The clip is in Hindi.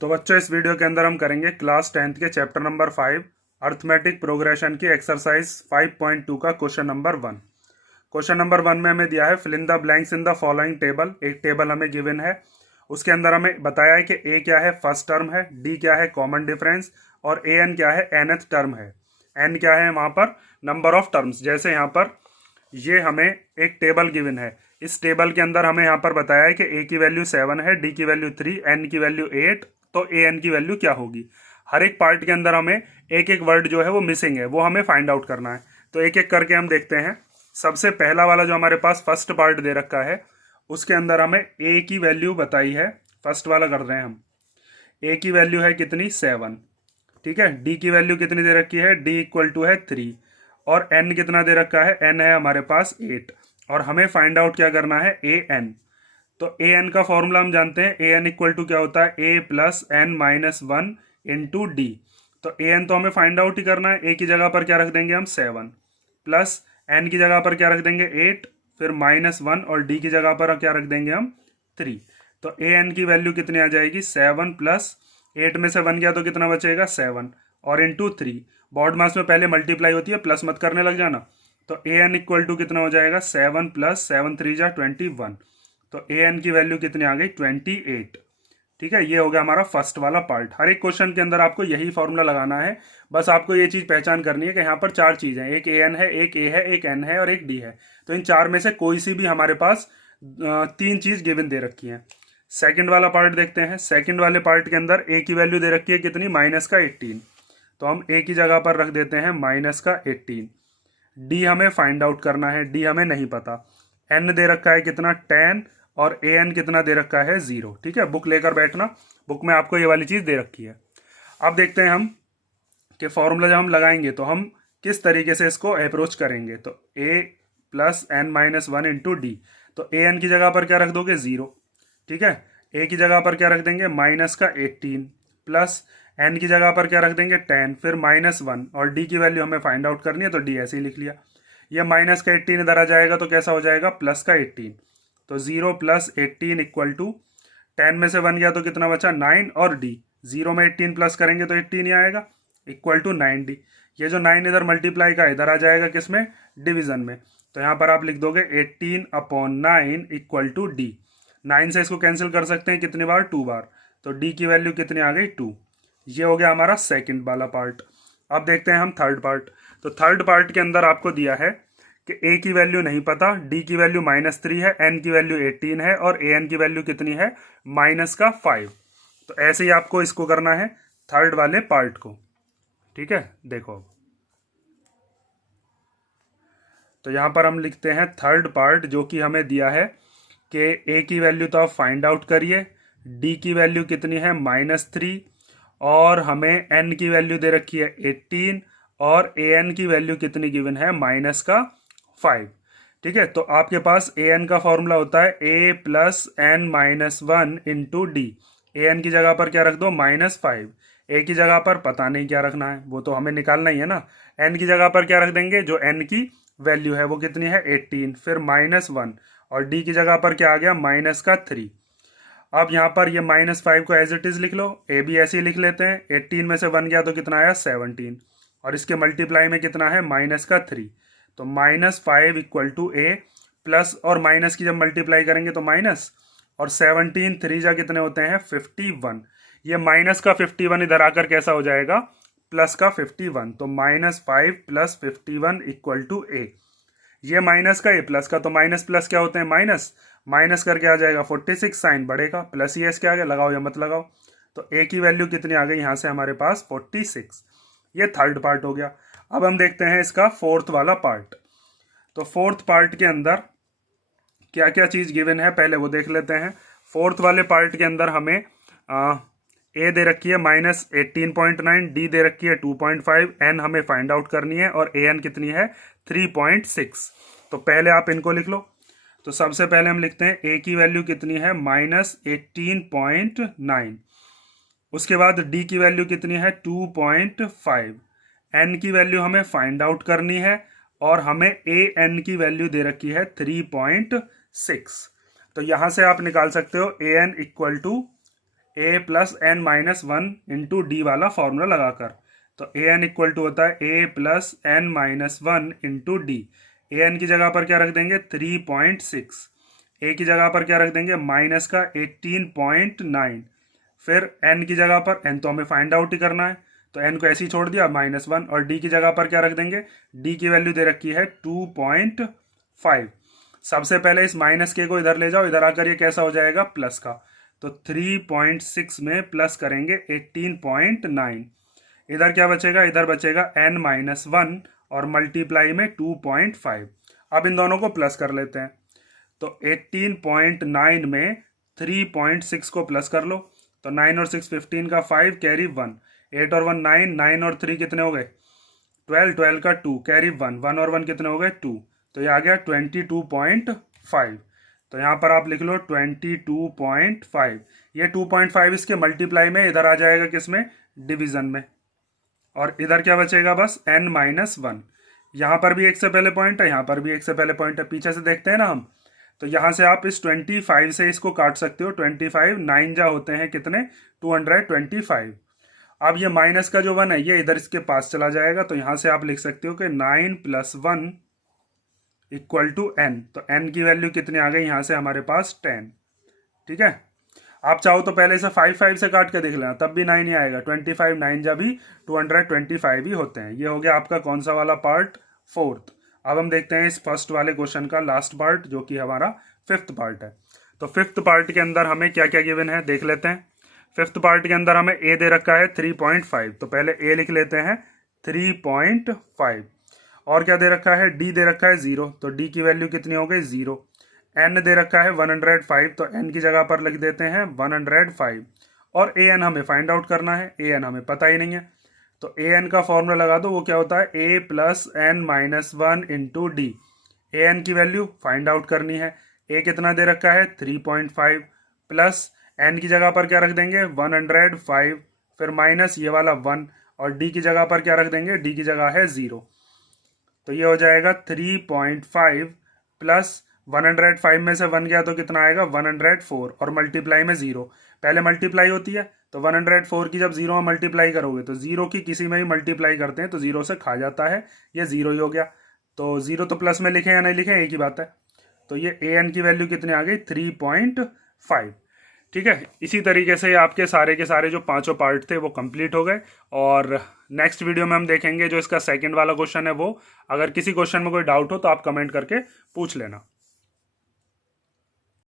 तो बच्चों इस वीडियो के अंदर हम करेंगे क्लास 10th के चैप्टर नंबर 5 अर्थमेटिक प्रोग्रेशन की एक्सरसाइज 5.2 का क्वेश्चन नंबर 1। क्वेश्चन नंबर 1 में हमें दिया है fill in the blanks in the following table. एक टेबल हमें गिवन है, उसके अंदर हमें बताया है कि ए क्या है, फर्स्ट टर्म है, डी क्या है, कॉमन डिफरेंस, और ए एन क्या है, nth टर्म है, एन क्या है वहां पर नंबर ऑफ टर्म्स। जैसे यहाँ पर ये हमें एक टेबल गिवन है, इस टेबल के अंदर हमें यहाँ पर बताया है कि ए की वैल्यू 7 है, डी की वैल्यू 3, एन की वैल्यू 8, तो ए एन की वैल्यू क्या होगी। हर एक पार्ट के अंदर हमें एक एक वर्ड जो है वो मिसिंग है, वो हमें फाइंड आउट करना है। तो एक एक करके हम देखते हैं। सबसे पहला वाला जो हमारे पास फर्स्ट पार्ट दे रखा है, उसके अंदर हमें ए की वैल्यू बताई है। फर्स्ट वाला कर रहे हैं हम। ए की वैल्यू है कितनी, 7। ठीक है। डी की वैल्यू कितनी दे रखी है, डी इक्वल टू है 3, और एन कितना दे रखा है, एन है हमारे पास 8, और हमें फाइंड आउट क्या करना है, ए एन। तो ए एन का फॉर्मूला हम जानते हैं, ए एन इक्वल टू क्या होता है, A plus N minus 1 into D. तो ए एन तो हमें फाइंड आउट ही करना है। ए की जगह पर क्या रख देंगे हम, 7, प्लस एन की जगह पर क्या रख देंगे, 8, फिर -1, और डी की जगह पर क्या रख देंगे हम, 3। तो ए एन की वैल्यू कितनी आ जाएगी, 7 प्लस 8 में से 1 गया तो कितना बचेगा, 7, और इंटू 3। बॉड मास में पहले मल्टीप्लाई होती है, प्लस मत करने लग जाना। तो ए एन इक्वल टू कितना हो जाएगा, 7 प्लस 7 3 जा 21। तो ए एन की वैल्यू कितनी आ गई, 28। ठीक है। ये हो गया हमारा फर्स्ट वाला पार्ट। हर एक क्वेश्चन के अंदर आपको यही फॉर्मूला लगाना है। बस आपको ये चीज पहचान करनी है कि यहाँ पर 4 चीजें हैं, एक ए एन है, एक ए है, एक एन है, और एक डी है। तो इन 4 में से कोई सी भी हमारे पास 3 चीज गिवन दे रखी है। सेकंड वाला पार्ट देखते हैं। सेकंड वाले पार्ट के अंदर ए की वैल्यू दे रखी है कितनी, -18। तो हम ए की जगह पर रख देते हैं -18। डी हमें फाइंड आउट करना है, डी हमें नहीं पता। एन दे रखा है कितना, 10, और ए एन कितना दे रखा है, 0। ठीक है। बुक लेकर बैठना, बुक में आपको ये वाली चीज दे रखी है। अब देखते हैं हम कि फॉर्मूला जब हम लगाएंगे तो हम किस तरीके से इसको अप्रोच करेंगे। तो A plus N minus 1 into D. तो ए एन की जगह पर क्या रख दोगे, 0। ठीक है। ए की जगह पर क्या रख देंगे, -18, प्लस एन की जगह पर क्या रख देंगे, 10, फिर -1, और डी की वैल्यू हमें फाइंड आउट करनी है, तो डी ऐसे ही लिख लिया। ये माइनस का 18 इधर आ जाएगा तो कैसा हो जाएगा, प्लस का 18। तो 0 प्लस 18 इक्वल टू 10 में से 1 गया तो कितना बचा, 9, और डी 0 में 18 प्लस करेंगे तो 18 ही आएगा, इक्वल टू 9D। ये जो 9 इधर मल्टीप्लाई का इधर आ जाएगा किसमें, डिवीजन में। तो यहाँ पर आप लिख दोगे 18/9 इक्वल टू डी। 9 से इसको कैंसिल कर सकते हैं कितनी बार, 2 बार। तो डी की वैल्यू कितनी आ गई, 2। ये हो गया हमारा सेकंड वाला पार्ट। अब देखते हैं हम थर्ड पार्ट। तो थर्ड पार्ट के अंदर आपको दिया है कि ए की वैल्यू नहीं पता, डी की वैल्यू -3 है, एन की वैल्यू 18 है, और ए एन की वैल्यू कितनी है, -5। तो ऐसे ही आपको इसको करना है थर्ड वाले पार्ट को। ठीक है। देखो तो यहां पर हम लिखते हैं थर्ड पार्ट, जो कि हमें दिया है कि ए की वैल्यू तो आप फाइंड आउट करिए, डी की वैल्यू कितनी है, -3, और हमें एन की वैल्यू दे रखी है 18, और ए एन की वैल्यू कितनी गिवन है, -5। ठीक है। तो आपके पास ए एन का फॉर्मूला होता है A plus N minus 1 into D. A N की जगह पर क्या रख दो, -5। ए की जगह पर पता नहीं क्या रखना है, वो तो हमें निकालना ही है ना। एन की जगह पर क्या रख देंगे, जो एन की वैल्यू है वो कितनी है, 18, फिर -1, और डी की जगह पर क्या आ गया, -3। अब यहाँ पर ये -5 को एज इट इज लिख लो, ए भी ऐसे ही लिख लेते हैं। 18 में से 1 गया तो कितना आया, 17, और इसके मल्टीप्लाई में कितना है, -3। तो -5 इक्वल टू ए, प्लस और माइनस की जब मल्टीप्लाई करेंगे तो माइनस, और 17 3 जा कितने होते हैं, 51। ये माइनस का 51 इधर आकर कैसा हो जाएगा, प्लस का 51। तो -5 प्लस 51 इक्वल टू ए। ये माइनस का, ए प्लस का, तो माइनस प्लस क्या होते हैं, माइनस, माइनस करके आ जाएगा 46, साइन बढ़ेगा, प्लस ये इसके आगे लगाओ या मत लगाओ। तो ए की वैल्यू कितनी आ गई यहाँ से हमारे पास, 46। ये थर्ड पार्ट हो गया। अब हम देखते हैं इसका फोर्थ वाला पार्ट। तो फोर्थ पार्ट के अंदर क्या क्या चीज गिवन है पहले वो देख लेते हैं। फोर्थ वाले पार्ट के अंदर हमें ए दे रखी है -18.9, डी दे रखी है 2.5, एन हमें फाइंड आउट करनी है, और ए एन कितनी है, 3.6। तो पहले आप इनको लिख लो। तो सबसे पहले हम लिखते हैं ए की वैल्यू कितनी है, -18.9। उसके बाद डी की वैल्यू कितनी है, 2.5। एन की वैल्यू हमें फाइंड आउट करनी है, और हमें ए एन की वैल्यू दे रखी है 3.6। तो यहां से आप निकाल सकते हो A N equal to A plus N minus one into D वाला फॉर्मूला लगाकर। तो ए एन इक्वल टू होता है A plus N minus one into D. A N की जगह पर क्या रख देंगे 3.6, ए की जगह पर क्या रख देंगे माइनस का 18.9, फिर एन की जगह पर, एन तो हमें फाइंड आउट ही करना है तो एन को ऐसे ही छोड़ दिया -1, और डी की जगह पर क्या रख देंगे, डी की वैल्यू दे रखी है 2.5। सबसे पहले इस माइनस के को इधर ले जाओ, इधर आकर ये कैसा हो जाएगा प्लस का, तो 3.6 में प्लस करेंगे 18.9, इधर क्या बचेगा, इधर बचेगा n-1 और मल्टीप्लाई में 2.5। अब इन दोनों को प्लस कर लेते हैं, तो 18.9 में 3.6 को प्लस कर लो, तो 9 और 6 15 का 5 कैरी 1, 8 और 1 9, 9 और 3 कितने हो गए 12, 12 का 2 कैरी 1, 1 और 1 कितने हो गए 2, तो ये आ गया 22.5। तो यहाँ पर आप लिख लो 22.5, ये 2.5 इसके मल्टीप्लाई में इधर आ जाएगा किसमें, डिवीजन में, और इधर क्या बचेगा बस n-1। यहाँ पर भी एक से पहले पॉइंट है, यहाँ पर भी एक से पहले पॉइंट है, पीछे से देखते हैं ना हम, तो यहाँ से आप इस 25 से इसको काट सकते हो, 25 9 जा होते हैं कितने 225। अब ये माइनस का जो 1 है ये इधर इसके पास चला जाएगा, तो यहाँ से आप लिख सकते हो कि 9 + 1 = n, तो n की वैल्यू कितनी आ गई यहाँ से हमारे पास 10। ठीक है, आप चाहो तो पहले से 5 से काट के देख लेना, तब भी 9 ही आएगा, 25 9 जा भी 225 ही होते हैं। ये हो गया आपका कौन सा वाला पार्ट, 4th। अब हम देखते हैं इस फर्स्ट वाले क्वेश्चन का लास्ट पार्ट जो कि हमारा 5th पार्ट है। तो 5th पार्ट के अंदर हमें क्या क्या गिवन है देख लेते हैं। 5th पार्ट के अंदर हमें ए दे रखा है 3.5, तो पहले ए लिख लेते हैं 3.5, और क्या दे रखा है, डी दे रखा है 0, तो डी की वैल्यू कितनी हो गई 0। एन दे रखा है 105, तो एन की जगह पर लिख देते हैं 105, और ए एन हमें फाइंड आउट करना है, ए एन हमें पता ही नहीं है, तो ए एन का फॉर्मूला लगा दो, वो क्या होता है A plus n-1 into D. A N की वैल्यू फाइंड आउट करनी है, ए कितना दे रखा है 3.5, प्लस एन की जगह पर क्या रख देंगे 105, फिर माइनस ये वाला 1, और डी की जगह पर क्या रख देंगे, डी की जगह है 0, तो ये हो जाएगा 3.5 प्लस 105 में से 1 गया तो कितना आएगा 104, और मल्टीप्लाई में 0, पहले मल्टीप्लाई होती है तो 104 की जब 0 में मल्टीप्लाई करोगे तो 0 की किसी में भी मल्टीप्लाई करते हैं तो 0 से खा जाता है, ये 0 ही हो गया, तो 0 तो प्लस में लिखें या नहीं लिखें एक ही बात है, तो ये ए एन की वैल्यू कितनी आ गई 3.5। ठीक है, इसी तरीके से आपके सारे के सारे जो 5 पार्ट थे वो कंप्लीट हो गए, और नेक्स्ट वीडियो में हम देखेंगे जो इसका सेकंड वाला क्वेश्चन है वो। अगर किसी क्वेश्चन में कोई डाउट हो तो आप कमेंट करके पूछ लेना।